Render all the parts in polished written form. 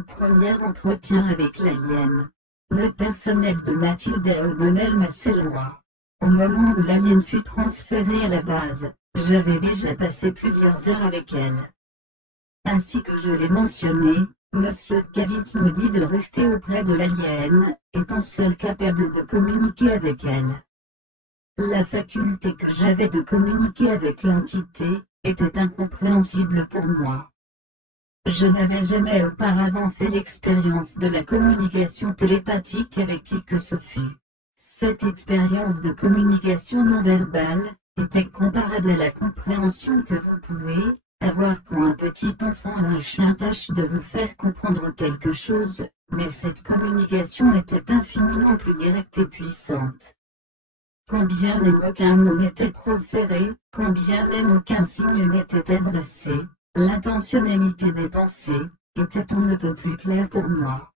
Mon premier entretien avec l'alien. Le personnel de Mathilde O'Donnell Masselroy. Au moment où l'alien fut transféré à la base, j'avais déjà passé plusieurs heures avec elle. Ainsi que je l'ai mentionné, Monsieur Cavite me dit de rester auprès de l'alien, étant seul capable de communiquer avec elle. La faculté que j'avais de communiquer avec l'entité était incompréhensible pour moi. Je n'avais jamais auparavant fait l'expérience de la communication télépathique avec qui que ce fût. Cette expérience de communication non verbale était comparable à la compréhension que vous pouvez avoir quand un petit enfant ou un chien tâche de vous faire comprendre quelque chose, mais cette communication était infiniment plus directe et puissante. Quand bien même aucun mot n'était proféré, quand bien même aucun signe n'était adressé, l'intentionnalité des pensées était on ne peut plus claire pour moi.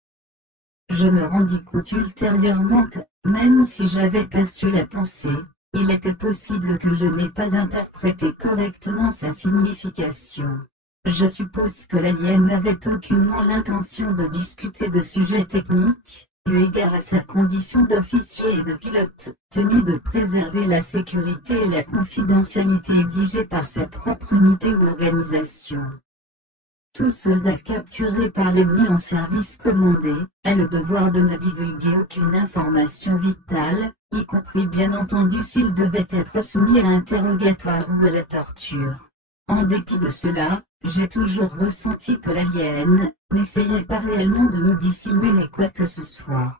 Je me rendis compte ultérieurement que, même si j'avais perçu la pensée, il était possible que je n'ai pas interprété correctement sa signification. Je suppose que l'alien n'avait aucunement l'intention de discuter de sujets techniques, eu égard à sa condition d'officier et de pilote, tenu de préserver la sécurité et la confidentialité exigées par sa propre unité ou organisation. Tout soldat capturé par l'ennemi en service commandé a le devoir de ne divulguer aucune information vitale, y compris bien entendu s'il devait être soumis à l'interrogatoire ou à la torture. En dépit de cela, j'ai toujours ressenti que l'alien n'essayait pas réellement de nous dissimuler quoi que ce soit.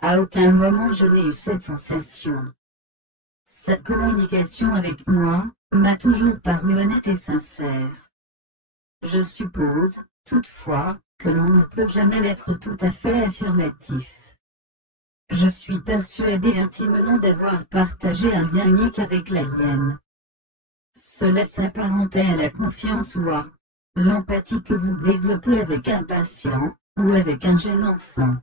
À aucun moment je n'ai eu cette sensation. Sa communication avec moi m'a toujours paru honnête et sincère. Je suppose, toutefois, que l'on ne peut jamais être tout à fait affirmatif. Je suis persuadé intimement d'avoir partagé un lien unique avec l'alien. Cela s'apparentait à la confiance ou à l'empathie que vous développez avec un patient, ou avec un jeune enfant.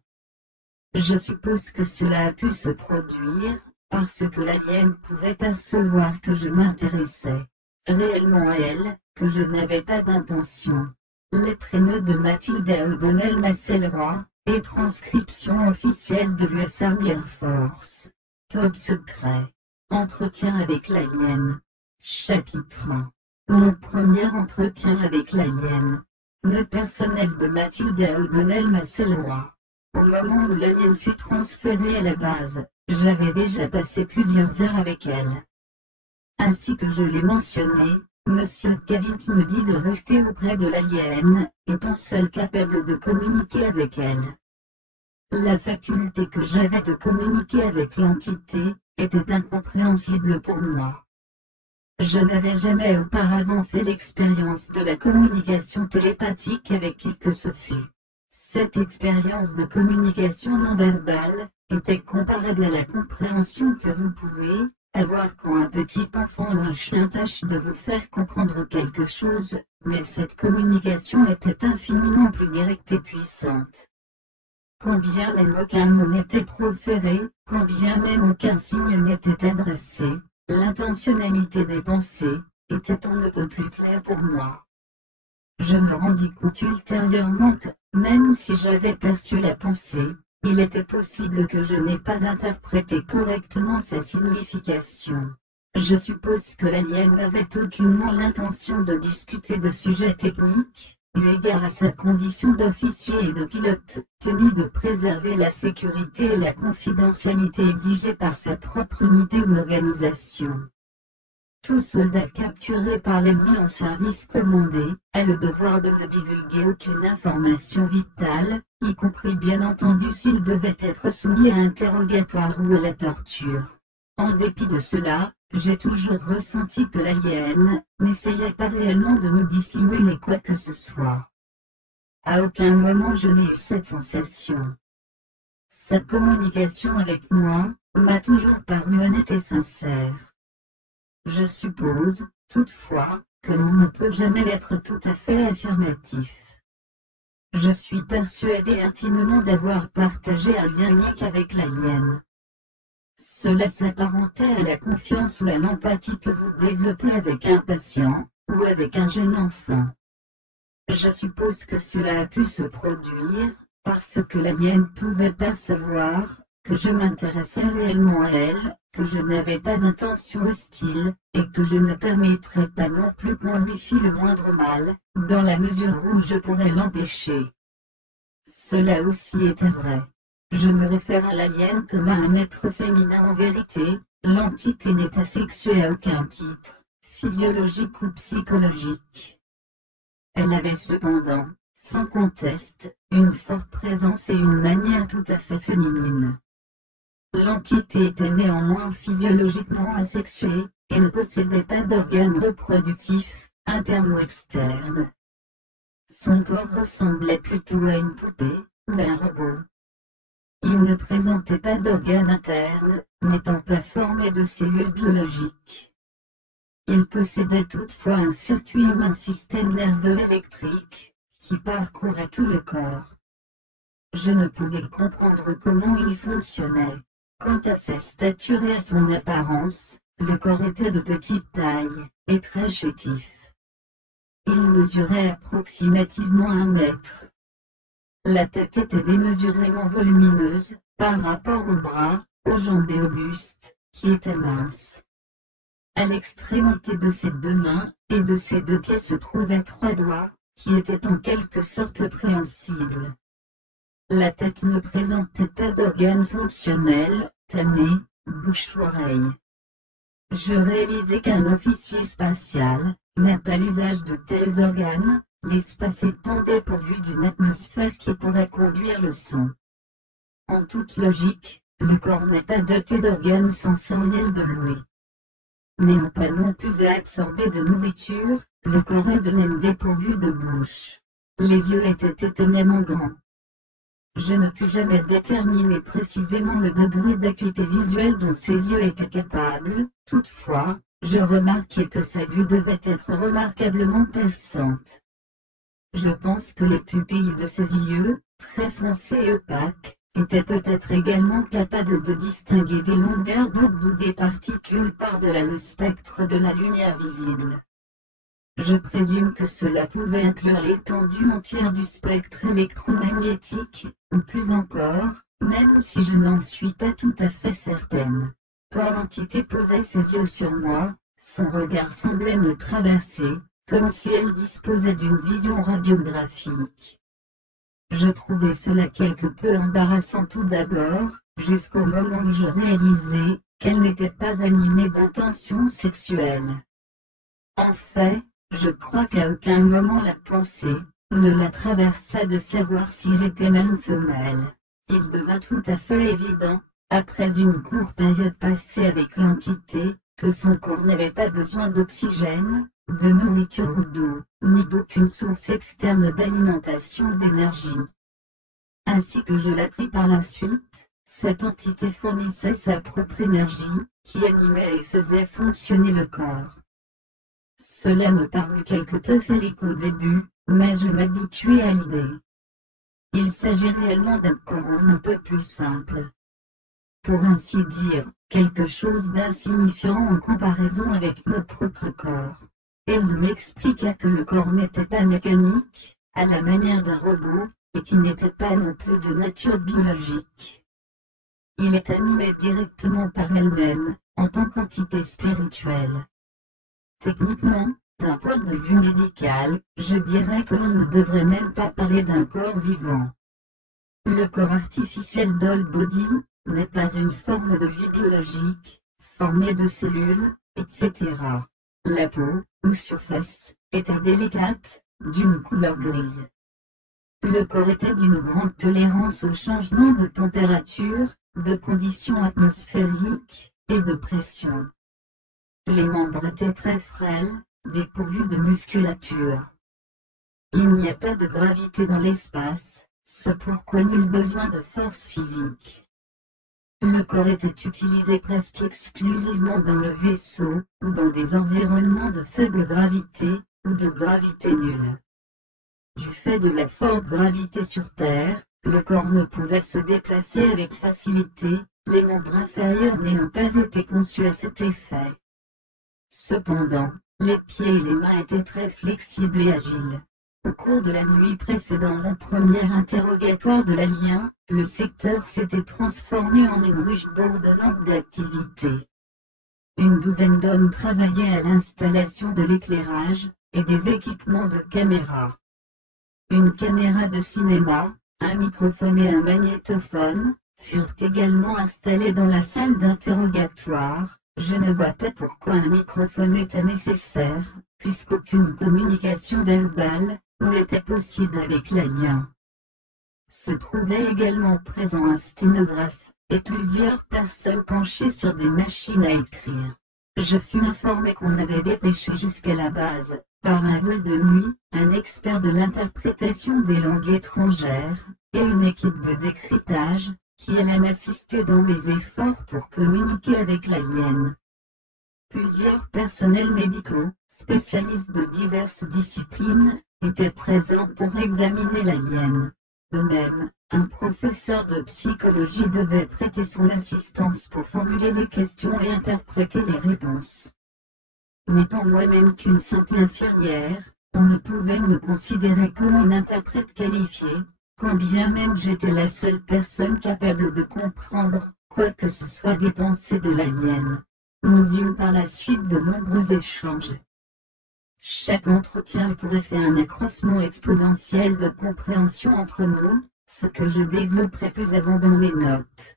Je suppose que cela a pu se produire, parce que l'alien pouvait percevoir que je m'intéressais réellement à elle, que je n'avais pas d'intention. Lettre N de Mathilde O'Donnell Masselroy, et transcription officielle de l'US Army Air Force. Top secret. Entretien avec l'alien. Chapitre 1. Mon premier entretien avec l'alien. Le personnel de Mathilde O'Donnell Masselroy. Au moment où l'alien fut transféré à la base, j'avais déjà passé plusieurs heures avec elle. Ainsi que je l'ai mentionné, Monsieur Cavite me dit de rester auprès de l'alien, étant seul capable de communiquer avec elle. La faculté que j'avais de communiquer avec l'entité était incompréhensible pour moi. Je n'avais jamais auparavant fait l'expérience de la communication télépathique avec qui que ce fût. Cette expérience de communication non verbale était comparable à la compréhension que vous pouvez avoir quand un petit enfant ou un chien tâche de vous faire comprendre quelque chose, mais cette communication était infiniment plus directe et puissante. Quand bien même aucun mot n'était proféré, quand bien même aucun signe n'était adressé, l'intentionnalité des pensées était on ne peut plus claire pour moi. Je me rendis compte ultérieurement que, même si j'avais perçu la pensée, il était possible que je n'ai pas interprété correctement sa signification. Je suppose que l'alien n'avait aucunement l'intention de discuter de sujets techniques, eu égard à sa condition d'officier et de pilote, tenu de préserver la sécurité et la confidentialité exigées par sa propre unité ou organisation. Tout soldat capturé par l'ennemi en service commandé a le devoir de ne divulguer aucune information vitale, y compris bien entendu s'il devait être soumis à interrogatoire ou à la torture. En dépit de cela, j'ai toujours ressenti que l'alien n'essayait pas réellement de nous dissimuler quoi que ce soit. À aucun moment je n'ai eu cette sensation. Sa communication avec moi m'a toujours paru honnête et sincère. Je suppose, toutefois, que l'on ne peut jamais être tout à fait affirmatif. Je suis persuadé intimement d'avoir partagé un lien unique avec l'alien. Cela s'apparentait à la confiance ou à l'empathie que vous développez avec un patient, ou avec un jeune enfant. Je suppose que cela a pu se produire, parce que l'alien pouvait percevoir que je m'intéressais réellement à elle, que je n'avais pas d'intention hostile, et que je ne permettrais pas non plus qu'on lui fît le moindre mal, dans la mesure où je pourrais l'empêcher. Cela aussi était vrai. Je me réfère à l'alien comme à un être féminin en vérité, l'entité n'est asexuée à aucun titre, physiologique ou psychologique. Elle avait cependant, sans conteste, une forte présence et une manière tout à fait féminine. L'entité était néanmoins physiologiquement asexuée, et ne possédait pas d'organes reproductifs, internes ou externes. Son corps ressemblait plutôt à une poupée, ou à un robot. Il ne présentait pas d'organes internes, n'étant pas formé de cellules biologiques. Il possédait toutefois un circuit ou un système nerveux électrique, qui parcourait tout le corps. Je ne pouvais comprendre comment il fonctionnait. Quant à sa stature et à son apparence, le corps était de petite taille, et très chétif. Il mesurait approximativement 1 mètre. La tête était démesurément volumineuse, par rapport aux bras, aux jambes et au buste, qui étaient minces. À l'extrémité de ses 2 mains, et de ses 2 pieds se trouvaient 3 doigts, qui étaient en quelque sorte préhensibles. La tête ne présentait pas d'organes fonctionnels, tel nez, bouche ou oreille. Je réalisais qu'un officier spatial n'a pas l'usage de tels organes, l'espace étant dépourvu d'une atmosphère qui pourrait conduire le son. En toute logique, le corps n'est pas doté d'organes sensoriels de louer. N'ayant pas non plus à absorber de nourriture, le corps est de même dépourvu de bouche. Les yeux étaient étonnamment grands. Je ne pus jamais déterminer précisément le degré d'acuité visuelle dont ses yeux étaient capables, toutefois, je remarquai que sa vue devait être remarquablement perçante. Je pense que les pupilles de ses yeux, très foncés et opaques, étaient peut-être également capables de distinguer des longueurs d'onde ou des particules par-delà le spectre de la lumière visible. Je présume que cela pouvait inclure l'étendue entière du spectre électromagnétique, ou plus encore, même si je n'en suis pas tout à fait certaine. Quand l'entité posait ses yeux sur moi, son regard semblait me traverser, comme si elle disposait d'une vision radiographique. Je trouvais cela quelque peu embarrassant tout d'abord, jusqu'au moment où je réalisai qu'elle n'était pas animée d'intentions sexuelles. En fait, je crois qu'à aucun moment la pensée ne la traversa de savoir si j'étais mâle ou femelle. Il devint tout à fait évident, après une courte période passée avec l'entité, que son corps n'avait pas besoin d'oxygène, de nourriture ou d'eau, ni d'aucune source externe d'alimentation ou d'énergie. Ainsi que je l'appris par la suite, cette entité fournissait sa propre énergie, qui animait et faisait fonctionner le corps. Cela me parut quelque peu phallique au début, mais je m'habituai à l'idée. Il s'agit réellement d'un corps un peu plus simple. Pour ainsi dire, quelque chose d'insignifiant en comparaison avec nos propres corps. Elle m'expliqua que le corps n'était pas mécanique, à la manière d'un robot, et qu'il n'était pas non plus de nature biologique. Il est animé directement par elle-même, en tant qu'entité spirituelle. Techniquement, d'un point de vue médical, je dirais que l'on ne devrait même pas parler d'un corps vivant. Le corps artificiel d'All-Body n'est pas une forme de vie biologique, formée de cellules, etc. La peau, ou surface, était délicate, d'une couleur grise. Le corps était d'une grande tolérance au changement de température, de conditions atmosphériques, et de pression. Les membres étaient très frêles, dépourvus de musculature. Il n'y a pas de gravité dans l'espace, ce pourquoi nul besoin de force physique. Le corps était utilisé presque exclusivement dans le vaisseau, ou dans des environnements de faible gravité, ou de gravité nulle. Du fait de la forte gravité sur Terre, le corps ne pouvait se déplacer avec facilité, les membres inférieurs n'ayant pas été conçus à cet effet. Cependant, les pieds et les mains étaient très flexibles et agiles. Au cours de la nuit précédant mon premier interrogatoire de l'alien, le secteur s'était transformé en une ruche bourdonnante d'activité. Une douzaine d'hommes travaillaient à l'installation de l'éclairage, et des équipements de caméra. Une caméra de cinéma, un microphone et un magnétophone, furent également installés dans la salle d'interrogatoire. Je ne vois pas pourquoi un microphone était nécessaire, puisqu'aucune communication verbale n'était possible avec l'alien. Se trouvait également présent un sténographe, et plusieurs personnes penchées sur des machines à écrire. Je fus informé qu'on avait dépêché jusqu'à la base, par un vol de nuit, un expert de l'interprétation des langues étrangères, et une équipe de décryptage, qui allait m'assister dans mes efforts pour communiquer avec l'alien. Plusieurs personnels médicaux, spécialistes de diverses disciplines, étaient présents pour examiner l'alien. De même, un professeur de psychologie devait prêter son assistance pour formuler les questions et interpréter les réponses. N'étant moi-même qu'une simple infirmière, on ne pouvait me considérer comme une interprète qualifiée, quand bien même j'étais la seule personne capable de comprendre quoi que ce soit des pensées de l'alien. Nous eûmes par la suite de nombreux échanges. Chaque entretien pourrait faire un accroissement exponentiel de compréhension entre nous, ce que je développerai plus avant dans mes notes.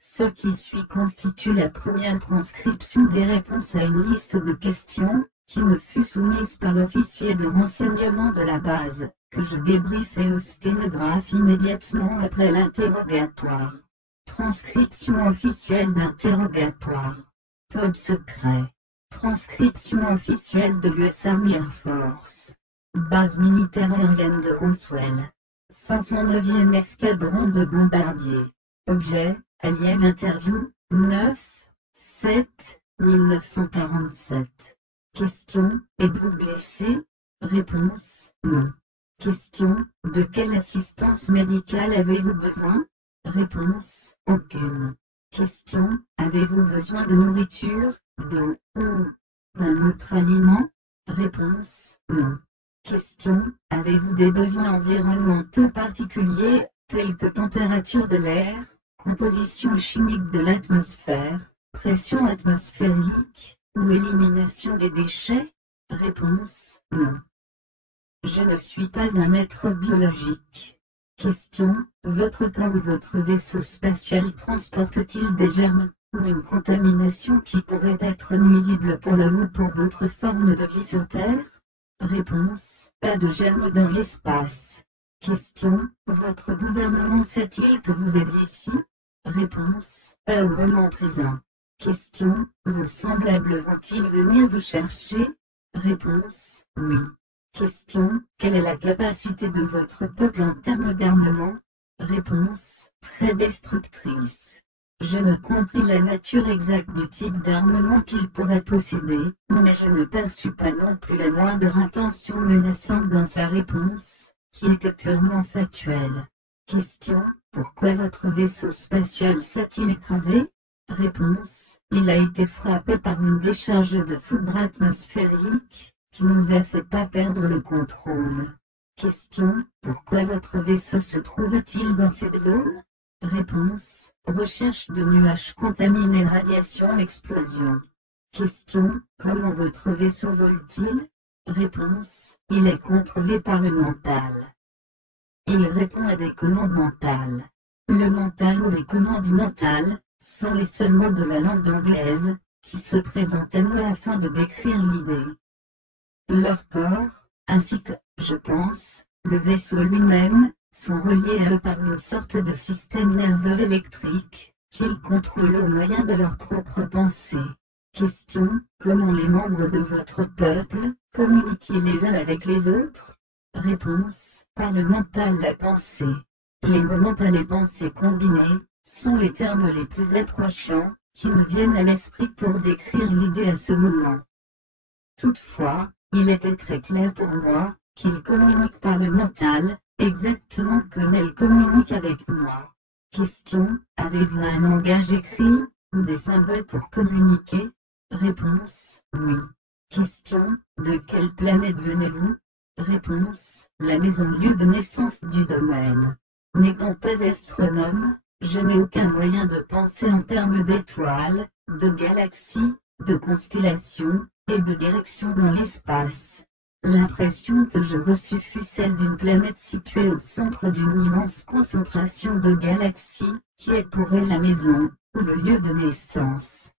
Ce qui suit constitue la première transcription des réponses à une liste de questions, qui me fut soumise par l'officier de renseignement de la base, que je débriefai au sténographe immédiatement après l'interrogatoire. Transcription officielle d'interrogatoire. Top secret. Transcription officielle de l'US Army Air Force. Base militaire aérienne de Roswell. 509e escadron de bombardiers. Objet, Alien Interview, 9/7/1947. Question, êtes-vous blessé? Réponse, non. Question, de quelle assistance médicale avez-vous besoin? Réponse, aucune. Question, avez-vous besoin de nourriture, d'eau, ou d'un autre aliment? Réponse, non. Question, avez-vous des besoins environnementaux particuliers, tels que température de l'air, composition chimique de l'atmosphère, pression atmosphérique, ou élimination des déchets? Réponse, non. Je ne suis pas un être biologique. Question, votre corps ou votre vaisseau spatial transporte-t-il des germes, ou une contamination qui pourrait être nuisible pour l'homme ou pour d'autres formes de vie sur Terre? Réponse, pas de germes dans l'espace. Question, votre gouvernement sait-il que vous êtes ici? Réponse, pas au moment présent. Question, vos semblables vont-ils venir vous chercher? Réponse, oui. Question, quelle est la capacité de votre peuple en termes d'armement? Réponse, très destructrice. Je ne compris la nature exacte du type d'armement qu'il pourrait posséder, mais je ne perçus pas non plus la moindre intention menaçante dans sa réponse, qui était purement factuelle. Question, pourquoi votre vaisseau spatial s'est-il écrasé? Réponse, il a été frappé par une décharge de foudre atmosphérique, qui nous a fait pas perdre le contrôle. Question, pourquoi votre vaisseau se trouve-t-il dans cette zone? Réponse, recherche de nuages contaminés radiation explosion. Question, comment votre vaisseau vole-t-il? Réponse, il est contrôlé par le mental. Il répond à des commandes mentales. Le mental ou les commandes mentales sont les seuls mots de la langue anglaise qui se présentent à nous afin de décrire l'idée. Leur corps, ainsi que, je pense, le vaisseau lui-même, sont reliés à eux par une sorte de système nerveux électrique, qu'ils contrôlent au moyen de leur propre pensée. Question, comment les membres de votre peuple communiquent-ils les uns avec les autres? Réponse, par le mental la pensée. Les mots mental et pensée combinés sont les termes les plus approchants qui me viennent à l'esprit pour décrire l'idée à ce moment. Toutefois, il était très clair pour moi qu'ils communiquent par le mental, exactement comme elles communiquent avec moi. Question, avez-vous un langage écrit, ou des symboles pour communiquer? Réponse, oui. Question, de quelle planète venez-vous? Réponse: la maison lieu de naissance du domaine. N'étant pas astronome, je n'ai aucun moyen de penser en termes d'étoiles, de galaxies, de constellations, et de direction dans l'espace. L'impression que je reçus fut celle d'une planète située au centre d'une immense concentration de galaxies, qui est pour elle la maison, ou le lieu de naissance.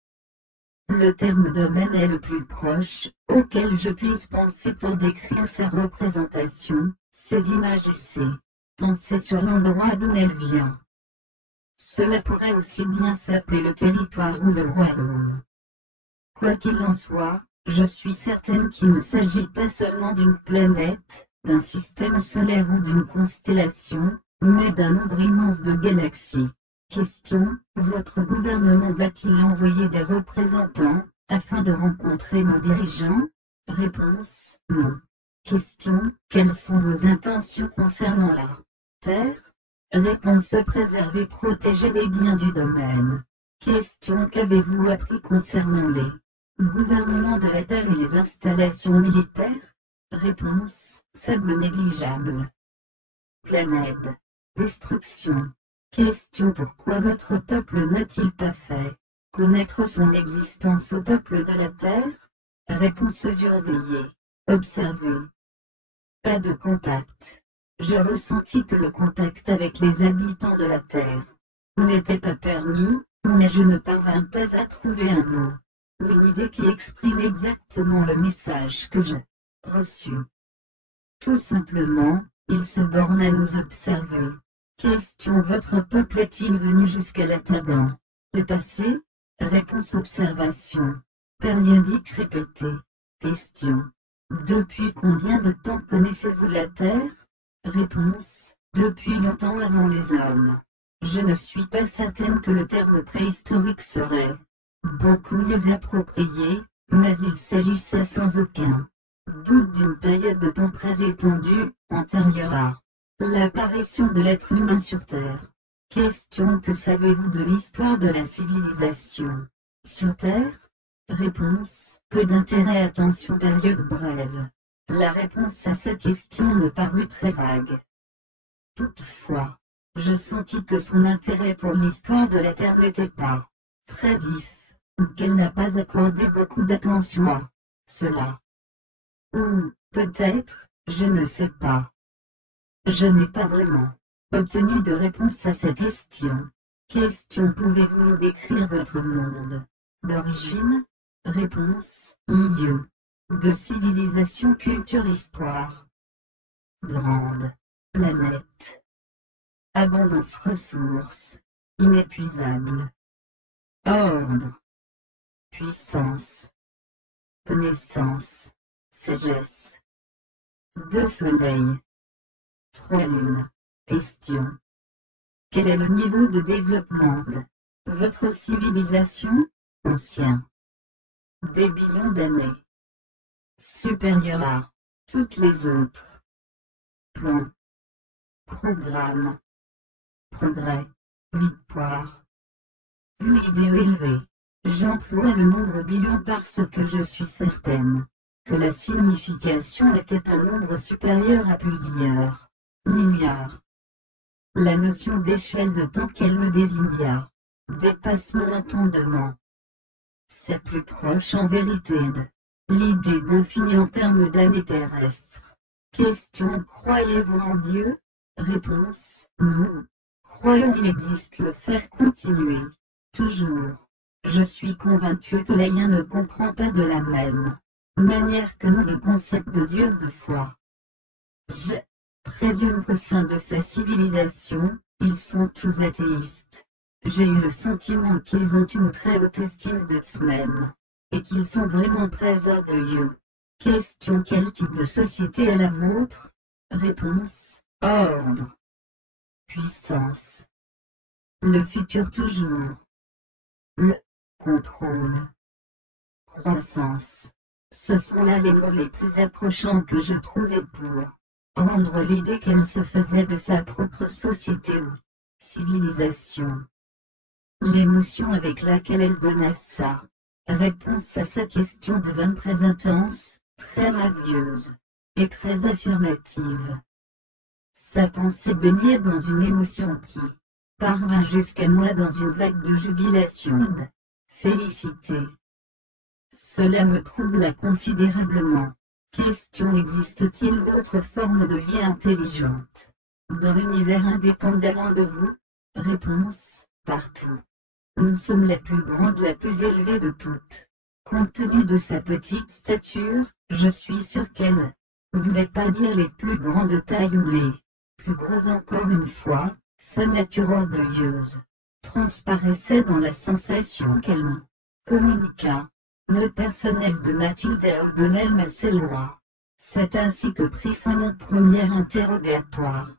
Le terme domaine est le plus proche, auquel je puisse penser pour décrire sa représentation, ses images et ses pensées sur l'endroit d'où elle vient. Cela pourrait aussi bien s'appeler le territoire ou le royaume. Quoi qu'il en soit, je suis certaine qu'il ne s'agit pas seulement d'une planète, d'un système solaire ou d'une constellation, mais d'un nombre immense de galaxies. Question: votre gouvernement va-t-il envoyer des représentants, afin de rencontrer nos dirigeants? Réponse: non. Question: quelles sont vos intentions concernant la Terre? Réponse: préserver, protéger les biens du domaine. Question: qu'avez-vous appris concernant les gouvernements de la Terre et les installations militaires? Réponse: faible, négligeable. Planète. Destruction. Question: pourquoi votre peuple n'a-t-il pas fait connaître son existence au peuple de la Terre? Réponse: surveiller, observer. Pas de contact. Je ressentis que le contact avec les habitants de la Terre n'était pas permis, mais je ne parvins pas à trouver un mot ou une idée qui exprime exactement le message que je reçus. Tout simplement, il se borne à nous observer. Question: votre peuple est-il venu jusqu'à la Terre dans le passé? Réponse: observation. Périodique répétée. Question: depuis combien de temps connaissez-vous la Terre? Réponse: depuis longtemps avant les hommes. Je ne suis pas certaine que le terme préhistorique serait beaucoup mieux approprié, mais il s'agissait sans aucun doute d'une période de temps très étendue, antérieure à l'apparition de l'être humain sur Terre. Question: que savez-vous de l'histoire de la civilisation sur Terre? Réponse: peu d'intérêt. Attention, période brève. La réponse à cette question me parut très vague. Toutefois, je sentis que son intérêt pour l'histoire de la Terre n'était pas très vif, ou qu'elle n'a pas accordé beaucoup d'attention à cela. Ou, peut-être, je ne sais pas. Je n'ai pas vraiment obtenu de réponse à cette question. Question: pouvez-vous nous décrire votre monde d'origine? Réponse: milieu de civilisation, culture, histoire. Grande planète. Abondance, ressources inépuisables. Ordre. Puissance. Connaissance. Sagesse. 2 soleils. 3 lunes. Question: quel est le niveau de développement de votre civilisation? Ancien. Des billions d'années. Supérieur à toutes les autres. Plan. Programme. Progrès. Victoire. Idée élevée. J'emploie le nombre billion parce que je suis certaine que la signification était un nombre supérieur à plusieurs milliards. La notion d'échelle de temps qu'elle me désigna dépasse mon entendement. C'est plus proche en vérité de l'idée d'infini en termes d'années terrestres. Question: croyez-vous en Dieu? Réponse: nous croyons qu'il existe, le faire continuer. Toujours. Je suis convaincu que l'Aïen ne comprend pas de la même manière que nous le concept de Dieu de foi. Je présume qu'au sein de sa civilisation, ils sont tous athéistes. J'ai eu le sentiment qu'ils ont une très haute estime d'eux-mêmes, et qu'ils sont vraiment très orgueilleux. Question: quel type de société est la vôtre? Réponse: ordre. Puissance. Le futur toujours. Le contrôle. Croissance. Ce sont là les mots les plus approchants que je trouvais pour rendre l'idée qu'elle se faisait de sa propre société ou civilisation. L'émotion avec laquelle elle donnait sa réponse à sa question devint très intense, très radieuse. et très affirmative. Sa pensée baignait dans une émotion qui parvint jusqu'à moi dans une vague de jubilation et de félicité. Cela me troubla considérablement. Question: existe-t-il d'autres formes de vie intelligentes dans l'univers indépendamment de vous? Réponse: partout. Nous sommes la plus grande, la plus élevée de toutes. Compte tenu de sa petite stature, je suis sûr qu'elle ne voulait pas dire les plus grandes tailles ou les plus gros. Encore une fois, sa nature orgueilleuse transparaissait dans la sensation qu'elle me communiqua. Le personnel de Mathilda O'Donnell Masselroy. C'est ainsi que prit fin mon premier interrogatoire.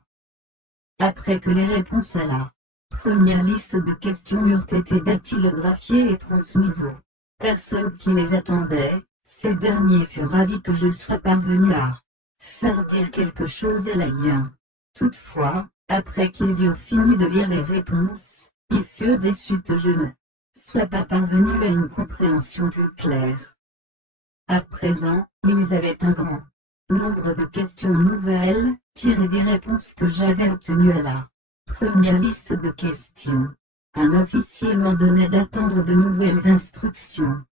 Après que les réponses à la première liste de questions eurent été dactylographiées et transmises aux personnes qui les attendaient, ces derniers furent ravis que je sois parvenu à faire dire quelque chose à l'alien. Toutefois, après qu'ils eurent fini de lire les réponses, ils furent déçus que je ne sois pas parvenu à une compréhension plus claire. À présent, ils avaient un grand nombre de questions nouvelles, tirées des réponses que j'avais obtenues à la première liste de questions. Un officier m'ordonnait d'attendre de nouvelles instructions.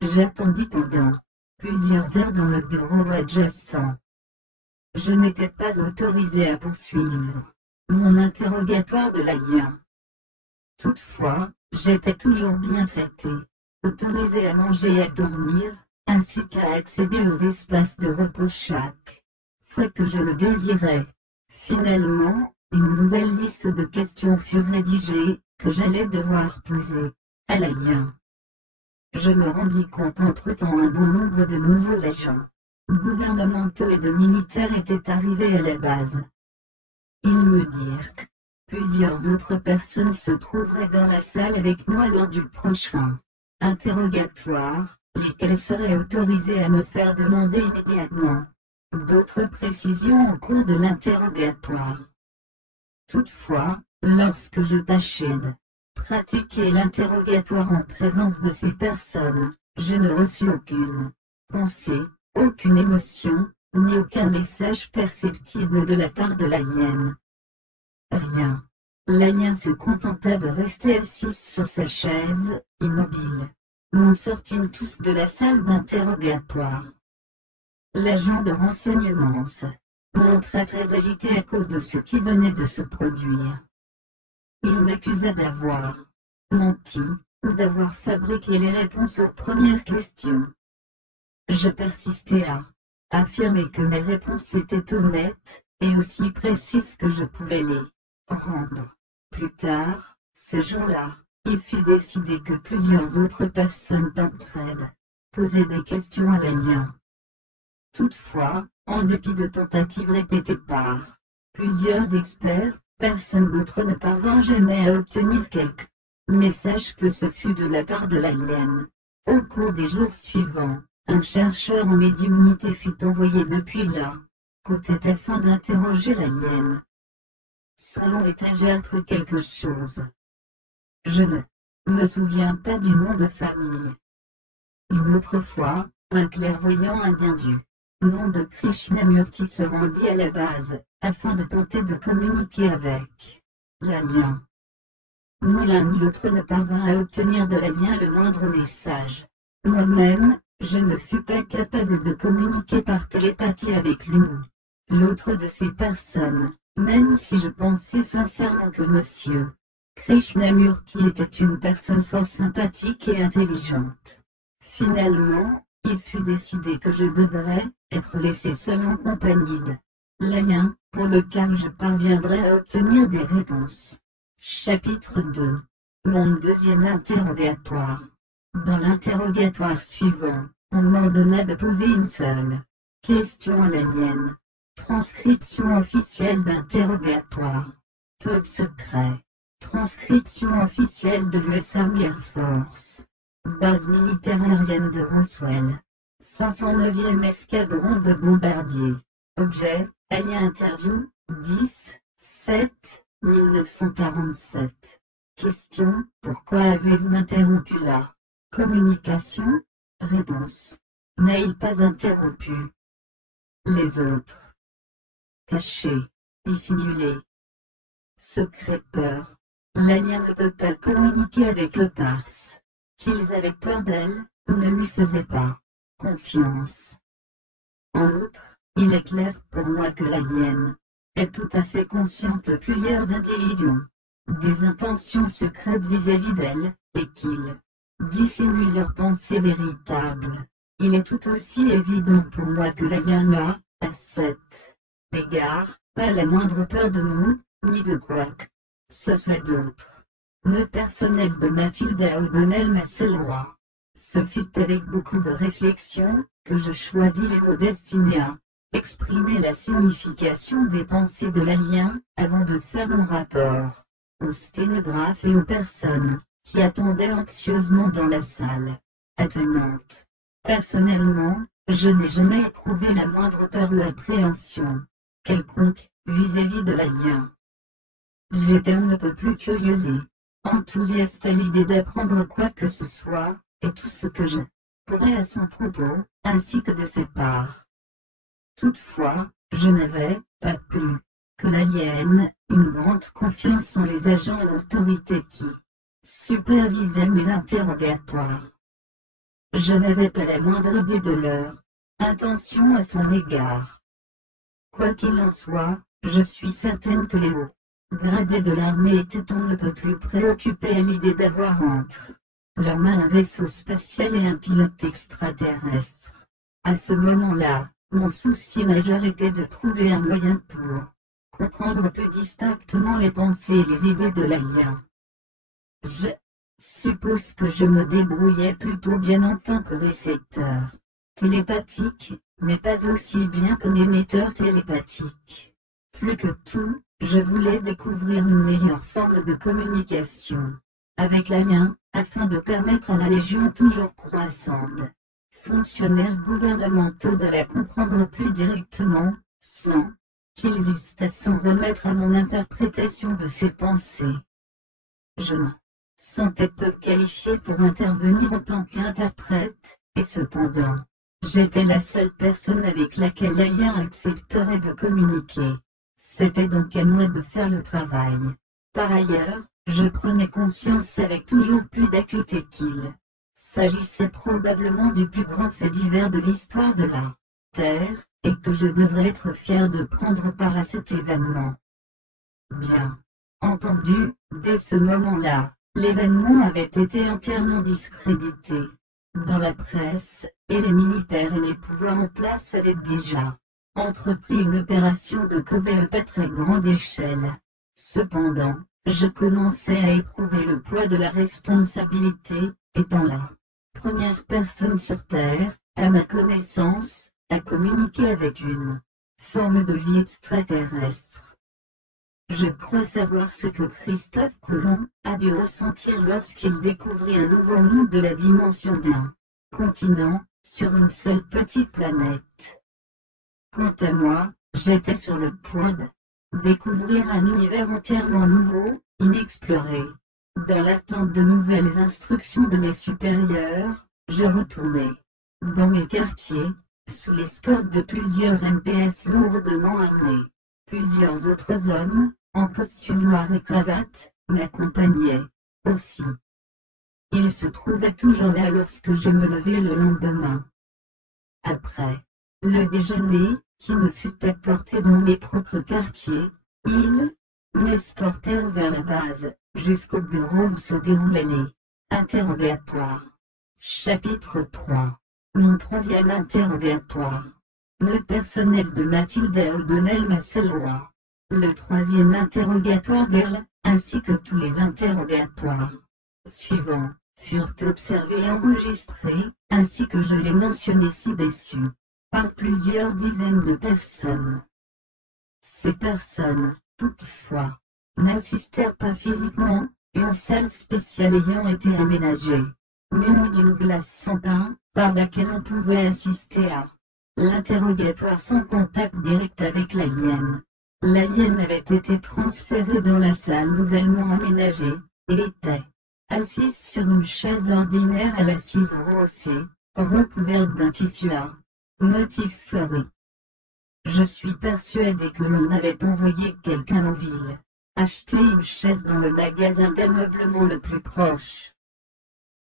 J'attendis pendant plusieurs heures dans le bureau adjacent. Je n'étais pas autorisé à poursuivre mon interrogatoire de l'alien. Toutefois, j'étais toujours bien traité, autorisé à manger et à dormir, ainsi qu'à accéder aux espaces de repos chaque fois que je le désirais. Finalement, une nouvelle liste de questions fut rédigée, que j'allais devoir poser à l'alien. Je me rendis compte entre-temps un bon nombre de nouveaux agents gouvernementaux et de militaires étaient arrivés à la base. Ils me dirent que plusieurs autres personnes se trouveraient dans la salle avec moi lors du prochain interrogatoire, lesquelles seraient autorisées à me faire demander immédiatement d'autres précisions au cours de l'interrogatoire. Toutefois, lorsque je tâchais de pratiquer l'interrogatoire en présence de ces personnes, je ne reçus aucune pensée, aucune émotion, ni aucun message perceptible de la part de l'alien. Rien. L'alien se contenta de rester assis sur sa chaise, immobile. Nous sortîmes tous de la salle d'interrogatoire. L'agent de renseignement se montra très agité à cause de ce qui venait de se produire. Il m'accusa d'avoir menti, ou d'avoir fabriqué les réponses aux premières questions. Je persistai à affirmer que mes réponses étaient honnêtes, et aussi précises que je pouvais les rendre. Plus tard, ce jour-là, il fut décidé que plusieurs autres personnes tenteraient poser des questions à l'alien. Toutefois, en dépit de tentatives répétées par plusieurs experts, personne d'autre ne parvint jamais à obtenir quelque message que ce fût de la part de l'alien. Au cours des jours suivants, un chercheur en médiumnité fut envoyé depuis là, côté afin d'interroger l'alien. Son nom était appris quelque chose. Je ne me souviens pas du nom de famille. Une autre fois, un clairvoyant indien du nom de Krishnamurti se rendit à la base, afin de tenter de communiquer avec l'alien. Ni l'un ni l'autre ne parvint à obtenir de l'alien le moindre message. Moi-même, je ne fus pas capable de communiquer par télépathie avec l'une ou l'autre de ces personnes, même si je pensais sincèrement que Monsieur Krishnamurti était une personne fort sympathique et intelligente. Finalement, il fut décidé que je devrais être laissé seul en compagnie de l'alien, pour lequel je parviendrais à obtenir des réponses. Chapitre 2. Mon deuxième interrogatoire. Dans l'interrogatoire suivant, on m'ordonna de poser une seule question à l'alien. Transcription officielle d'interrogatoire. Top secret. Transcription officielle de l'US Army Air Force. Base militaire aérienne de Roswell. 509e escadron de bombardiers. Objet, alien interview, 10/7/1947. Question, pourquoi avez-vous interrompu la communication? Réponse. N'a-il pas interrompu les autres. Caché, dissimulé. Secret peur. L'alien ne peut pas communiquer avec eux parce qu'ils avaient peur d'elle, ou ne lui faisaient pas confiance. En outre, il est clair pour moi que l'alien est tout à fait conscient que plusieurs individus ont des intentions secrètes vis-à-vis d'elle, et qu'ils dissimulent leurs pensées véritables. Il est tout aussi évident pour moi que l'alien n'a, à cet égard, pas la moindre peur de nous, ni de quoi que ce soit d'autre. Le personnel de Mathilda O'Donnell Masselroy. Ce fut avec beaucoup de réflexion que je choisis les mots destinés à exprimer la signification des pensées de l'alien, avant de faire mon rapport au sténographe et aux personnes qui attendaient anxieusement dans la salle attenante. Personnellement, je n'ai jamais éprouvé la moindre peur ou appréhension quelconque vis-à-vis de l'alien. J'étais un ne peu plus curieuse et enthousiaste à l'idée d'apprendre quoi que ce soit, et tout ce que je pourrais à son propos, ainsi que de ses parts. Toutefois, je n'avais pas plus que l'alien une grande confiance en les agents et l'autorité qui supervisaient mes interrogatoires. Je n'avais pas la moindre idée de leur intention à son égard. Quoi qu'il en soit, je suis certaine que les hauts gradés de l'armée étaient on ne peut plus préoccupés à l'idée d'avoir entre leurs mains un vaisseau spatial et un pilote extraterrestre. À ce moment-là, mon souci majeur était de trouver un moyen pour comprendre plus distinctement les pensées et les idées de l'alien. Je suppose que je me débrouillais plutôt bien en tant que récepteur télépathique, mais pas aussi bien qu'un émetteur télépathique. Plus que tout, je voulais découvrir une meilleure forme de communication avec l'alien, afin de permettre à la Légion toujours croissante fonctionnaires gouvernementaux de la comprendre plus directement, sans qu'ils eussent à s'en remettre à mon interprétation de ses pensées. Je me sentais peu qualifié pour intervenir en tant qu'interprète, et cependant, j'étais la seule personne avec laquelle l'alien accepterait de communiquer. C'était donc à moi de faire le travail. Par ailleurs, je prenais conscience avec toujours plus d'acuité qu'il s'agissait probablement du plus grand fait divers de l'histoire de la Terre, et que je devrais être fier de prendre part à cet événement. Bien entendu, dès ce moment-là, l'événement avait été entièrement discrédité dans la presse, et les militaires et les pouvoirs en place avaient déjà entrepris une opération de cover-up à très grande échelle. Cependant, je commençais à éprouver le poids de la responsabilité, étant la première personne sur Terre, à ma connaissance, à communiquer avec une forme de vie extraterrestre. Je crois savoir ce que Christophe Colomb a dû ressentir lorsqu'il découvrit un nouveau monde de la dimension d'un continent, sur une seule petite planète. Quant à moi, j'étais sur le point de découvrir un univers entièrement nouveau, inexploré. Dans l'attente de nouvelles instructions de mes supérieurs, je retournais dans mes quartiers, sous l'escorte de plusieurs MPS lourdement armés. Plusieurs autres hommes, en costume noir et cravate, m'accompagnaient aussi. Ils se trouvaient toujours là lorsque je me levai le lendemain. Après le déjeuner, qui me fut apporté dans mes propres quartiers, ils m'escortèrent vers la base, jusqu'au bureau où se déroulaient les interrogatoires. Chapitre 3. Mon troisième interrogatoire. Le personnel de Mathilda O'Donnell Masselroy. Le troisième interrogatoire d'elle, ainsi que tous les interrogatoires suivants, furent observés et enregistrés, ainsi que je l'ai mentionné ci-dessus, par plusieurs dizaines de personnes. Ces personnes, toutefois, n'assistèrent pas physiquement, une salle spéciale ayant été aménagée, munie d'une glace sans pain, par laquelle on pouvait assister à l'interrogatoire sans contact direct avec l'alien. L'alien avait été transféré dans la salle nouvellement aménagée, et était assise sur une chaise ordinaire à l'assise rehaussée, recouverte d'un tissu à motif fleuri. Je suis persuadé que l'on avait envoyé quelqu'un en ville, acheter une chaise dans le magasin d'ameublement le plus proche.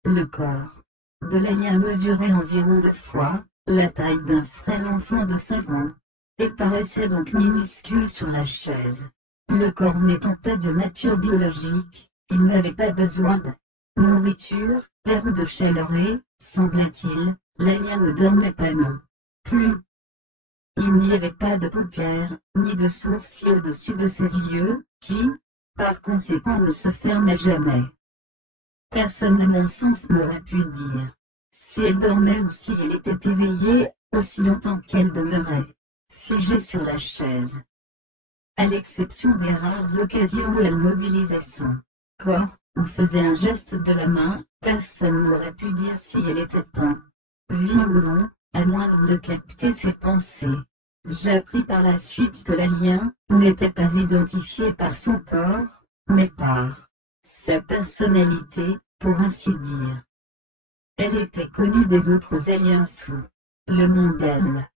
Le corps de l'alien mesurait environ 2 fois la taille d'un frêle enfant de 5 ans, et paraissait donc minuscule sur la chaise. Le corps n'étant pas de nature biologique, il n'avait pas besoin de nourriture, d'air ou de chaleur et, semblait-il, l'alien ne dormait pas non plus. Il n'y avait pas de paupières, ni de sourcils au-dessus de ses yeux, qui, par conséquent, ne se fermaient jamais. Personne à mon sens n'aurait pu dire si elle dormait ou si elle était éveillée, aussi longtemps qu'elle demeurait figée sur la chaise. À l'exception des rares occasions où elle mobilisait son corps, ou faisait un geste de la main, personne n'aurait pu dire si elle était en vie ou non, à moins de capter ses pensées. J'appris par la suite que l'alien n'était pas identifié par son corps, mais par sa personnalité, pour ainsi dire. Elle était connue des autres aliens sous le nom d'elle.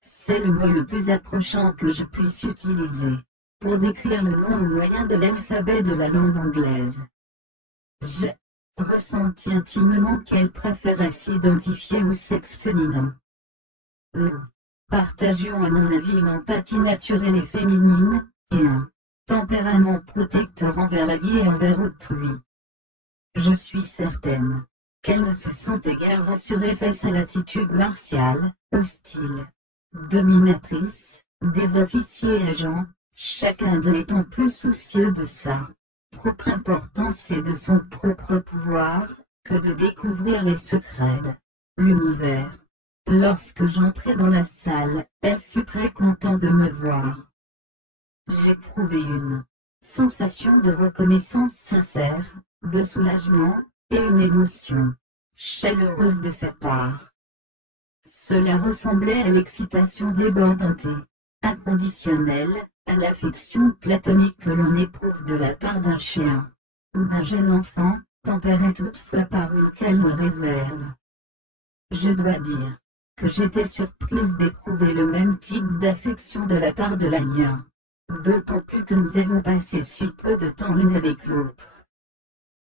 C'est le mot le plus approchant que je puisse utiliser pour décrire le nom au moyen de l'alphabet de la langue anglaise. J'ai ressenti intimement qu'elle préférait s'identifier au sexe féminin. Nous partagions à mon avis une empathie naturelle et féminine, et un tempérament protecteur envers la vie et envers autrui. Je suis certaine qu'elle ne se sentait guère rassurée face à l'attitude martiale, hostile, dominatrice, des officiers et agents, chacun d'eux étant plus soucieux de sa propre importance et de son propre pouvoir, que de découvrir les secrets de l'univers. Lorsque j'entrai dans la salle, elle fut très contente de me voir. J'éprouvai une sensation de reconnaissance sincère, de soulagement, et une émotion chaleureuse de sa part. Cela ressemblait à l'excitation débordante et inconditionnelle, à l'affection platonique que l'on éprouve de la part d'un chien ou d'un jeune enfant, tempérée toutefois par une calme réserve. Je dois dire que j'étais surprise d'éprouver le même type d'affection de la part de l'alien, d'autant plus que nous avons passé si peu de temps l'une avec l'autre.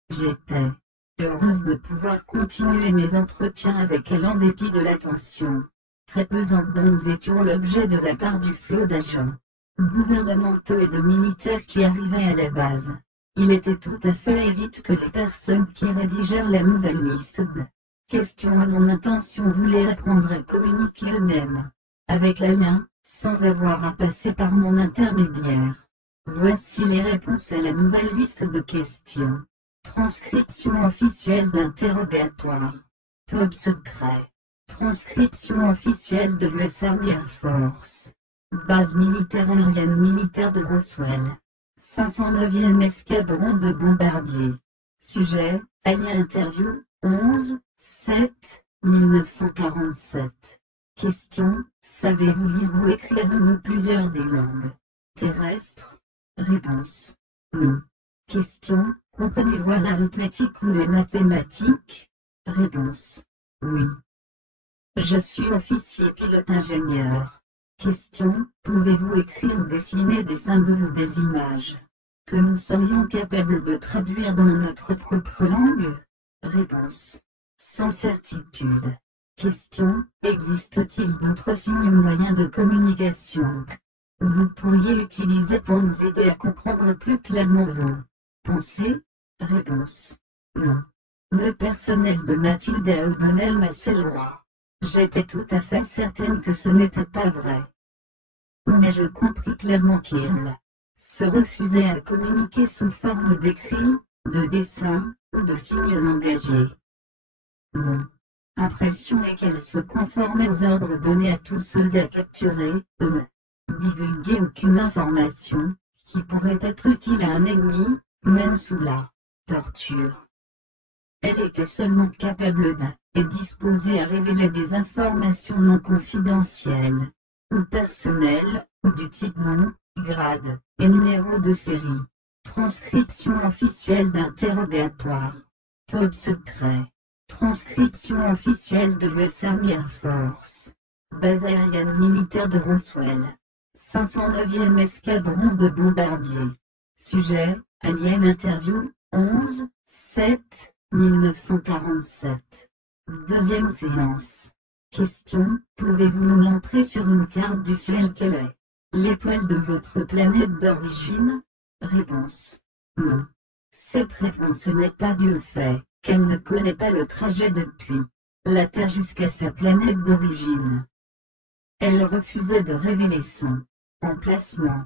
J'étais heureuse de pouvoir continuer mes entretiens avec elle en dépit de l'attention très pesante dont nous étions l'objet de la part du flot d'agents gouvernementaux et de militaires qui arrivaient à la base. Il était tout à fait évident que les personnes qui rédigèrent la nouvelle liste de questions à mon intention voulaient apprendre à communiquer eux-mêmes avec l'alien, sans avoir à passer par mon intermédiaire. Voici les réponses à la nouvelle liste de questions. Transcription officielle d'interrogatoire. Top secret. Transcription officielle de l'US Army Air Force. Base militaire aérienne militaire de Roswell. 509e escadron de bombardiers. Sujet, alien interview, 11/7/1947. Question, savez-vous lire ou écrire une ou plusieurs des langues terrestres? Réponse, non. Question, comprenez-vous l'arithmétique ou les mathématiques? Réponse, oui. Je suis officier pilote ingénieur. Question, pouvez-vous écrire ou dessiner des symboles ou des images que nous serions capables de traduire dans notre propre langue? Réponse, sans certitude. Question, existe-t-il d'autres signes ou moyens de communication que vous pourriez utiliser pour nous aider à comprendre plus clairement vos pensées? Réponse, non. Le personnel de Mathilda O'Donnell Masselroy. J'étais tout à fait certaine que ce n'était pas vrai. Mais je compris clairement qu'il se refusait à communiquer sous forme d'écrits, de dessins, ou de signes langagés. Mon impression est qu'elle se conformait aux ordres donnés à tout soldat capturé, de ne divulguer aucune information qui pourrait être utile à un ennemi, même sous la torture. Elle était seulement capable d'un et disposée à révéler des informations non confidentielles, ou personnelles, ou du type nom, grade, et numéro de série. Transcription officielle d'interrogatoire. Top secret. Transcription officielle de l'US Army Air Force. base aérienne militaire de Roswell. 509e escadron de bombardiers. Sujet, Alien Interview, 11/7/1947. Deuxième séance. Question, pouvez-vous nous montrer sur une carte du ciel quelle est l'étoile de votre planète d'origine? Réponse. Non. Cette réponse n'est pas due au fait qu'elle ne connaît pas le trajet depuis la Terre jusqu'à sa planète d'origine. Elle refusait de révéler son emplacement.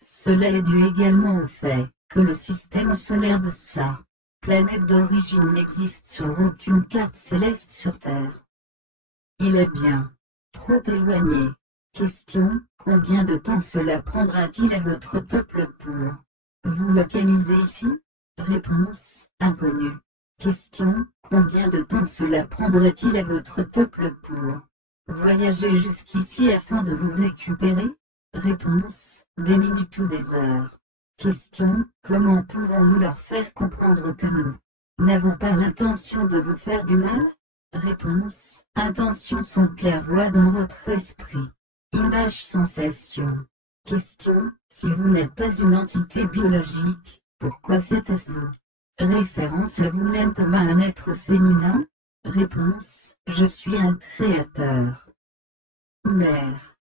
Cela est dû également au fait que le système solaire de sa planète d'origine n'existe sur aucune carte céleste sur Terre. Il est bien trop éloigné. Question, combien de temps cela prendra-t-il à votre peuple pour vous localiser ici? Réponse, inconnue. Question, combien de temps cela prendrait-il à votre peuple pour voyager jusqu'ici afin de vous récupérer? Réponse, des minutes ou des heures. Question, comment pouvons-nous leur faire comprendre que nous n'avons pas l'intention de vous faire du mal? Réponse, intention son clair-voix dans votre esprit. Image sensation. Question, si vous n'êtes pas une entité biologique, pourquoi faites-vous référence à vous-même comme à un être féminin? Réponse, je suis un créateur. Mère.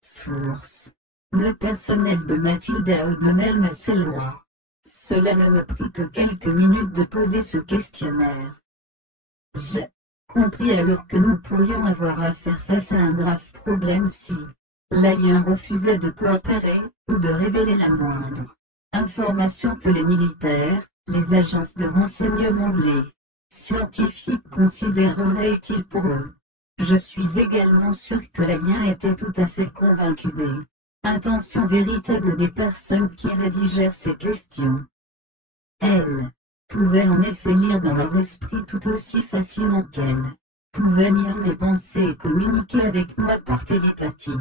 Source. Le personnel de Mathilda O'Donnell Masselroy. Cela ne me prit que quelques minutes de poser ce questionnaire. J'ai compris alors que nous pourrions avoir à faire face à un grave problème si l'alien refusait de coopérer ou de révéler la moindre information que les militaires, les agences de renseignement, les scientifiques considéreraient utile pour eux. Je suis également sûr que l'alien était tout à fait convaincu des intentions véritables des personnes qui rédigèrent ces questions. Elles pouvaient en effet lire dans leur esprit tout aussi facilement qu'elles pouvaient lire mes pensées et communiquer avec moi par télépathie.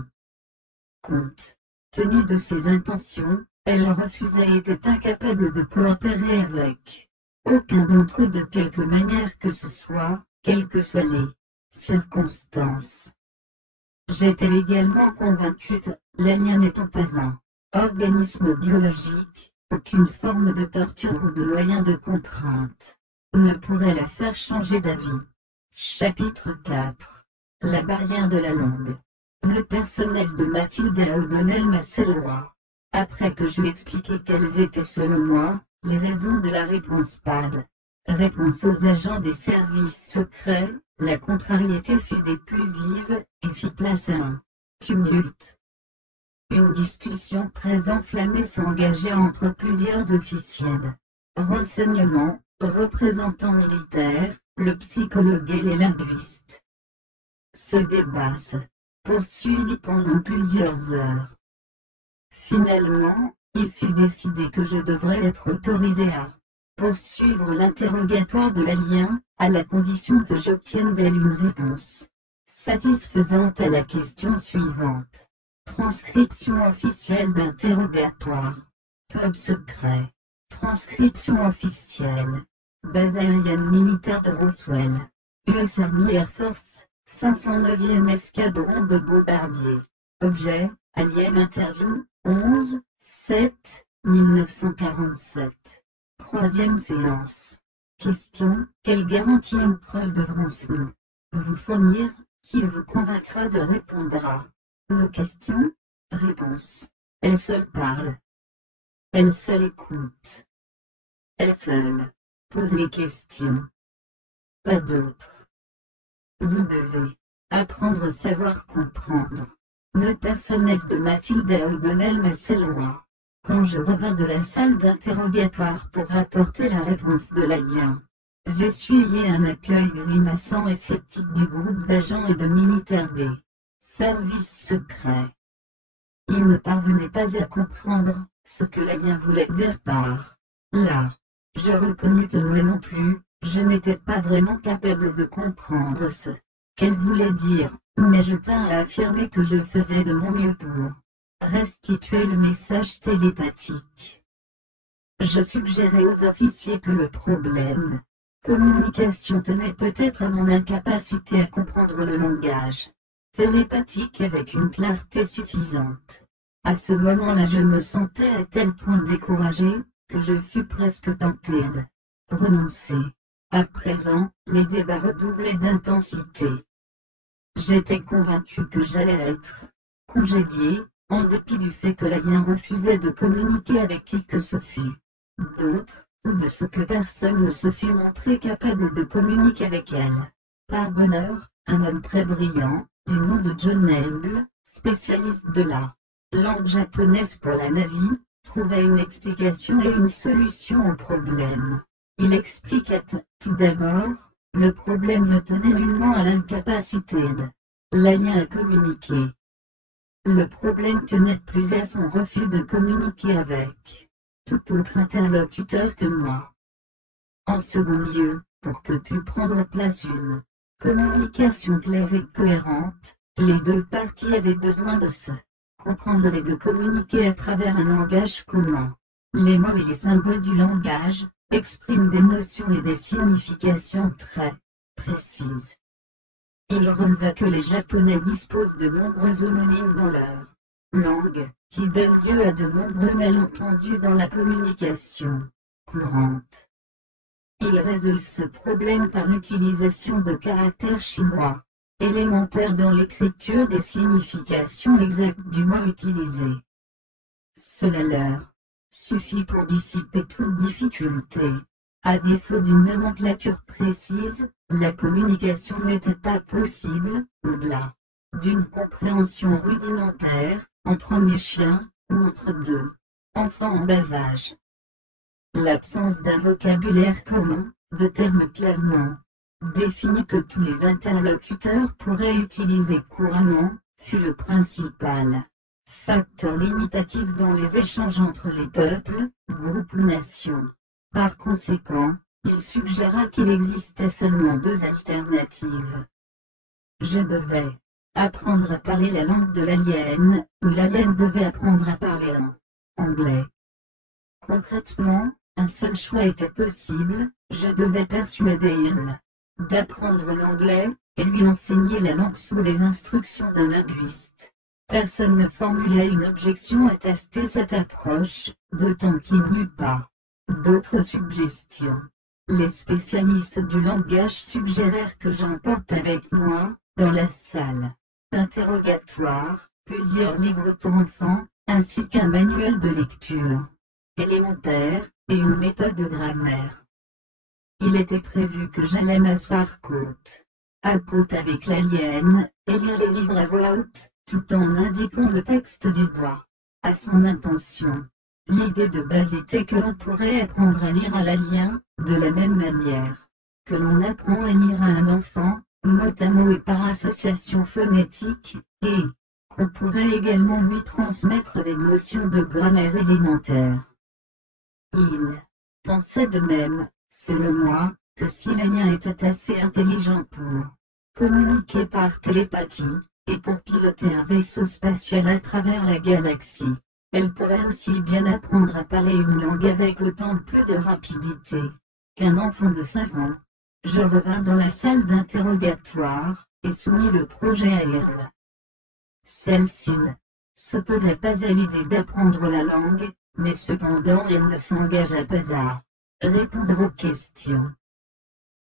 Compte tenu de ses intentions, elles refusaient et étaient incapables de coopérer avec aucun d'entre eux de quelque manière que ce soit, quelles que soient les circonstances. J'étais également convaincu que l'alien n'étant pas un organisme biologique, aucune forme de torture ou de moyen de contrainte ne pourrait la faire changer d'avis. Chapitre 4. La barrière de la langue. Le personnel de Mathilda O'Donnell Masselroy. Après que je lui expliqué quelles étaient selon moi les raisons de la réponse PAD. Réponse aux agents des services secrets, la contrariété fut des plus vives et fit place à un tumulte. Une discussion très enflammée s'engageait entre plusieurs officiels renseignements, représentants militaires, le psychologue et les linguistes. Ce débat se poursuivit pendant plusieurs heures. Finalement, il fut décidé que je devrais être autorisé à poursuivre l'interrogatoire de l'alien, à la condition que j'obtienne d'elle une réponse satisfaisante à la question suivante. Transcription officielle d'interrogatoire. Top secret. Transcription officielle. Base aérienne militaire de Roswell. US Army Air Force, 509e escadron de bombardiers. Objet, Alien Interview, 11/7/1947. Troisième séance. Question, quelle garantie ou preuve devrons-nous vous fournir, qui vous convaincra de répondre à nos questions? Réponse. Elle seule parle. Elle seule écoute. Elle seule pose les questions. Pas d'autre. Vous devez apprendre, savoir, comprendre. Le personnel de Mathilda O'Donnell Masselroy. Quand je revins de la salle d'interrogatoire pour rapporter la réponse de l'alien, j'essuyai un accueil grimaçant et sceptique du groupe d'agents et de militaires des services secrets. Ils ne parvenaient pas à comprendre ce que l'alien voulait dire par là. Je reconnus que moi non plus, je n'étais pas vraiment capable de comprendre ce qu'elle voulait dire, mais je tins à affirmer que je faisais de mon mieux pour restituer le message télépathique. Je suggérais aux officiers que le problème communication tenait peut-être à mon incapacité à comprendre le langage télépathique avec une clarté suffisante. À ce moment-là je me sentais à tel point découragé, que je fus presque tenté de renoncer. À présent, les débats redoublaient d'intensité. J'étais convaincu que j'allais être congédié, en dépit du fait que l'alien refusait de communiquer avec qui que ce fût d'autre, ou de ce que personne ne se fût montré capable de communiquer avec elle. Par bonheur, un homme très brillant, du nom de John Nelble, spécialiste de la langue japonaise pour la Navy, trouva une explication et une solution au problème. Il expliqua que, tout d'abord, le problème ne tenait nullement à l'incapacité de l'alien à communiquer. Le problème tenait plus à son refus de communiquer avec tout autre interlocuteur que moi. En second lieu, pour que pût prendre place une communication claire et cohérente, les deux parties avaient besoin de se comprendre et de communiquer à travers un langage commun. Les mots et les symboles du langage expriment des notions et des significations très précises. Il releva que les Japonais disposent de nombreux homonymes dans leur langue, qui donnent lieu à de nombreux malentendus dans la communication courante. Ils résolvent ce problème par l'utilisation de caractères chinois élémentaires dans l'écriture des significations exactes du mot utilisé. Cela leur suffit pour dissiper toute difficulté. À défaut d'une nomenclature précise, la communication n'était pas possible, au-delà d'une compréhension rudimentaire, entre hommes et chiens, ou entre deux enfants en bas âge. L'absence d'un vocabulaire commun, de termes clairement définis que tous les interlocuteurs pourraient utiliser couramment, fut le principal facteur limitatif dans les échanges entre les peuples, groupes ou nations. Par conséquent, il suggéra qu'il existait seulement deux alternatives. Je devais apprendre à parler la langue de l'alien, ou l'alien devait apprendre à parler en anglais. Concrètement, un seul choix était possible, je devais persuader Irl d'apprendre l'anglais, et lui enseigner la langue sous les instructions d'un linguiste. Personne ne formula une objection à tester cette approche, d'autant qu'il n'y eut pas d'autres suggestions. Les spécialistes du langage suggérèrent que j'emporte avec moi, dans la salle d'interrogatoire, plusieurs livres pour enfants, ainsi qu'un manuel de lecture élémentaire, et une méthode de grammaire. Il était prévu que j'allais m'asseoir côte à côte avec l'alien, et lire les livres à voix haute, tout en indiquant le texte du doigt à son intention. L'idée de base était que l'on pourrait apprendre à lire à l'alien, de la même manière que l'on apprend à lire à un enfant, mot à mot et par association phonétique, et qu'on pourrait également lui transmettre des notions de grammaire élémentaire. Il pensait de même, selon moi, que si l'alien était assez intelligent pour communiquer par télépathie, et pour piloter un vaisseau spatial à travers la galaxie, elle pourrait aussi bien apprendre à parler une langue avec autant plus de rapidité qu'un enfant de 5 ans. Je revins dans la salle d'interrogatoire, et soumis le projet à Irl. Celle-ci ne s'opposait pas à l'idée d'apprendre la langue, mais cependant elle ne s'engagea pas à répondre aux questions.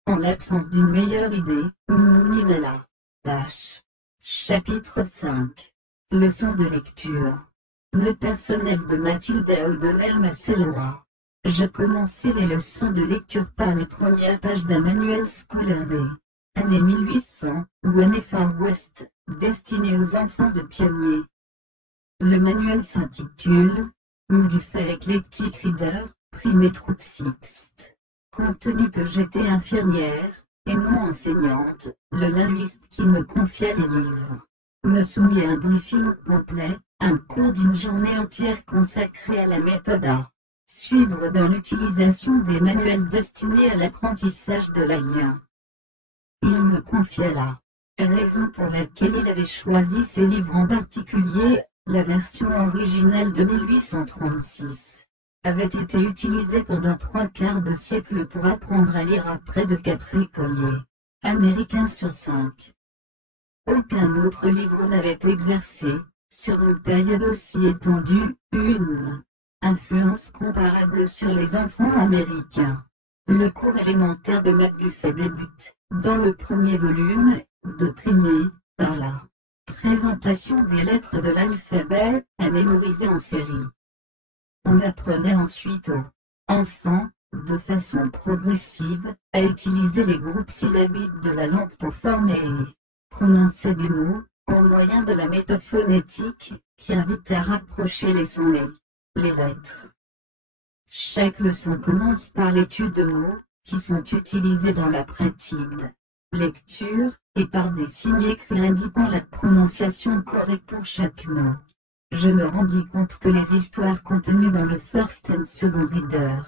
En l'absence d'une meilleure idée, nous nous mîmes à la tâche. Chapitre 5. Leçon de lecture. Note personnelle de Mathilda O'Donnell Masselroy. Je commençais les leçons de lecture par les premières pages d'un manuel scolaire des années 1800, ou années Far West, destiné aux enfants de pionniers. Le manuel s'intitule du fait Eclectic Reader, Primaire Sixth. Compte tenu que j'étais infirmière, et non enseignante, le linguiste qui me confia les livres me soumit à un briefing complet, un cours d'une journée entière consacré à la méthode à suivre dans l'utilisation des manuels destinés à l'apprentissage de l'alien. Il me confia la raison pour laquelle il avait choisi ces livres en particulier. La version originale de 1836 avait été utilisée pendant 3/4 de siècle pour apprendre à lire à près de 4 écoliers américains sur 5. Aucun autre livre n'avait exercé, sur une période aussi étendue, une influence comparable sur les enfants américains. Le cours élémentaire de McGuffey débute, dans le premier volume, de primer, par la présentation des lettres de l'alphabet, à mémoriser en série. On apprenait ensuite aux enfants, de façon progressive, à utiliser les groupes syllabiques de la langue pour former et prononcer des mots, au moyen de la méthode phonétique, qui invite à rapprocher les sons et les lettres. Chaque leçon commence par l'étude de mots, qui sont utilisés dans la pratique de lecture, et par des signes écrits indiquant la prononciation correcte pour chaque mot. Je me rendis compte que les histoires contenues dans le First and Second Reader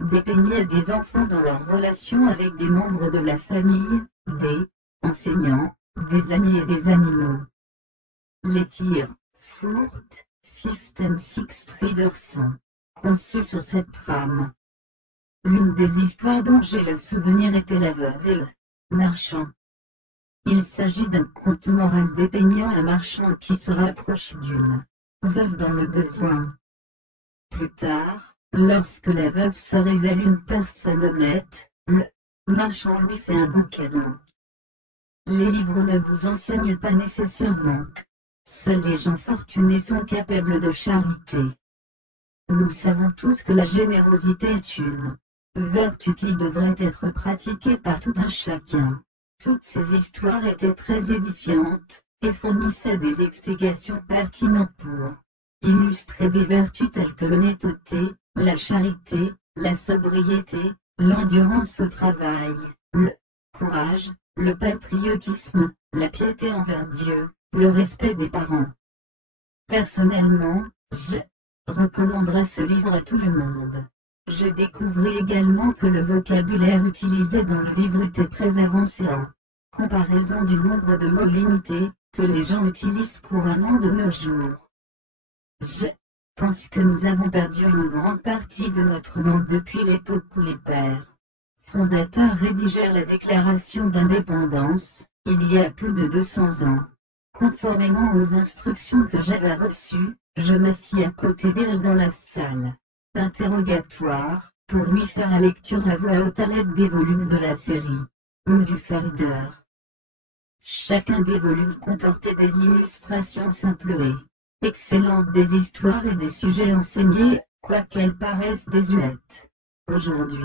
dépeignaient des enfants dans leurs relations avec des membres de la famille, des enseignants, des amis et des animaux. Les tirs, Fourth, Fifth and Sixth Reader sont conçus sur cette trame. L'une des histoires dont j'ai le souvenir était La veuve et le marchand. Il s'agit d'un conte moral dépeignant un marchand qui se rapproche d'une veuve dans le besoin. Plus tard, lorsque la veuve se révèle une personne honnête, le marchand lui fait un beau cadeau. Les livres ne vous enseignent pas nécessairement. Seuls les gens fortunés sont capables de charité. Nous savons tous que la générosité est une vertu qui devrait être pratiquée par tout un chacun. Toutes ces histoires étaient très édifiantes, et fournissaient des explications pertinentes pour illustrer des vertus telles que l'honnêteté, la charité, la sobriété, l'endurance au travail, le courage, le patriotisme, la piété envers Dieu, le respect des parents. Personnellement, je recommanderais ce livre à tout le monde. Je découvris également que le vocabulaire utilisé dans le livre était très avancé en comparaison du nombre de mots limités que les gens utilisent couramment de nos jours. Je pense que nous avons perdu une grande partie de notre langue depuis l'époque où les pères fondateurs rédigèrent la Déclaration d'indépendance, il y a plus de 200 ans. Conformément aux instructions que j'avais reçues, je m'assis à côté d'elle dans la salle d'interrogatoire, pour lui faire la lecture à voix haute à l'aide des volumes de la série, ou du Reader. Chacun des volumes comportait des illustrations simples et excellentes, des histoires et des sujets enseignés, quoiqu'elles paraissent désuètes aujourd'hui.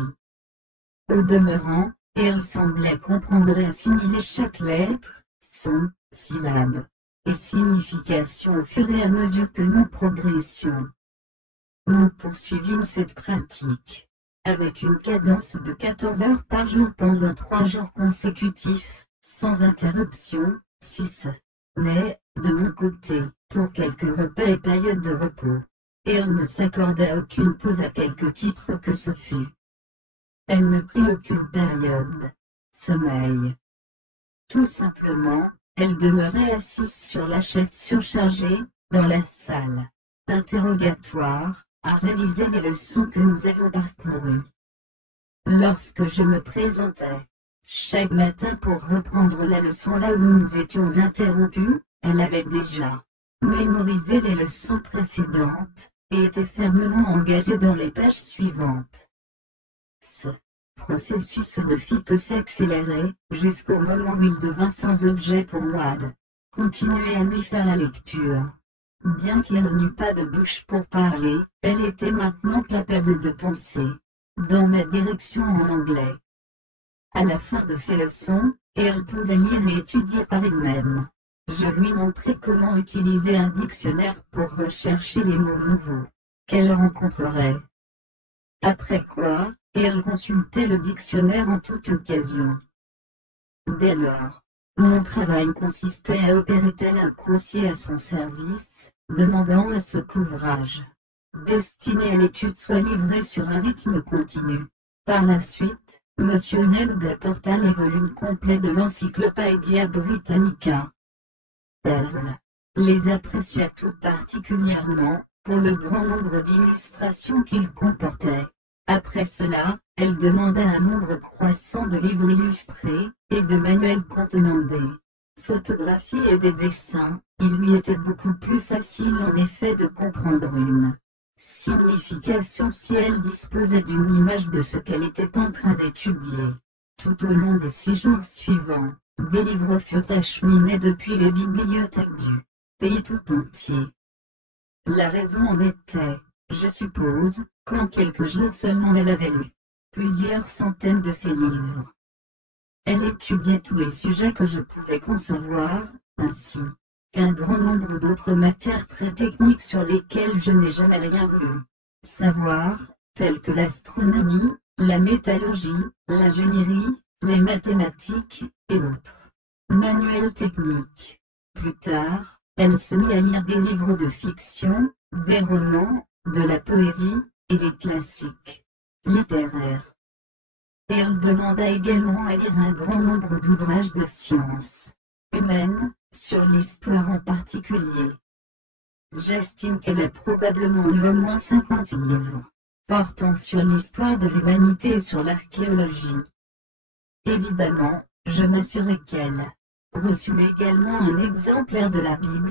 Au demeurant, elle semblait comprendre et assimiler chaque lettre, son, syllabe et signification au fur et à mesure que nous progressions. Nous poursuivîmes cette pratique, avec une cadence de 14 heures par jour pendant 3 jours consécutifs, sans interruption, si ce n'est, de mon côté, pour quelques repas et périodes de repos. Et elle ne s'accorda aucune pause à quelque titre que ce fût. Elle ne prit aucune période. Sommeil. Tout simplement, elle demeurait assise sur la chaise surchargée, dans la salle d'interrogatoire, à réviser les leçons que nous avions parcourues. Lorsque je me présentais chaque matin pour reprendre la leçon là où nous nous étions interrompus, elle avait déjà mémorisé les leçons précédentes, et était fermement engagée dans les pages suivantes. Ce processus ne fit que s'accélérer, jusqu'au moment où il devint sans objet pour moi de continuer à lui faire la lecture. Bien qu'elle n'eût pas de bouche pour parler, elle était maintenant capable de penser dans ma direction en anglais. À la fin de ses leçons, elle pouvait lire et étudier par elle-même. Je lui montrai comment utiliser un dictionnaire pour rechercher les mots nouveaux qu'elle rencontrerait. Après quoi, elle consultait le dictionnaire en toute occasion. Dès lors, mon travail consistait à opérer tel un coursier à son service, demandant à ce qu'ouvrage destiné à l'étude soit livré sur un rythme continu. Par la suite, M. Neld apporta les volumes complets de l'Encyclopædia Britannica. Elle les apprécia tout particulièrement, pour le grand nombre d'illustrations qu'ils comportaient. Après cela, elle demanda un nombre croissant de livres illustrés, et de manuels contenant des photographie et des dessins, il lui était beaucoup plus facile en effet de comprendre une signification si elle disposait d'une image de ce qu'elle était en train d'étudier. Tout au long des 6 jours suivants, des livres furent acheminés depuis les bibliothèques du pays tout entier. La raison en était, je suppose, qu'en quelques jours seulement elle avait lu plusieurs centaines de ces livres. Elle étudiait tous les sujets que je pouvais concevoir, ainsi qu'un grand nombre d'autres matières très techniques sur lesquelles je n'ai jamais rien voulu savoir, telles que l'astronomie, la métallurgie, l'ingénierie, les mathématiques, et autres manuels techniques. Plus tard, elle se mit à lire des livres de fiction, des romans, de la poésie, et les classiques littéraires. Et elle demanda également à lire un grand nombre d'ouvrages de sciences humaines, sur l'histoire en particulier. J'estime qu'elle a probablement lu au moins 50 livres portant sur l'histoire de l'humanité et sur l'archéologie. Évidemment, je m'assurais qu'elle reçut également un exemplaire de la Bible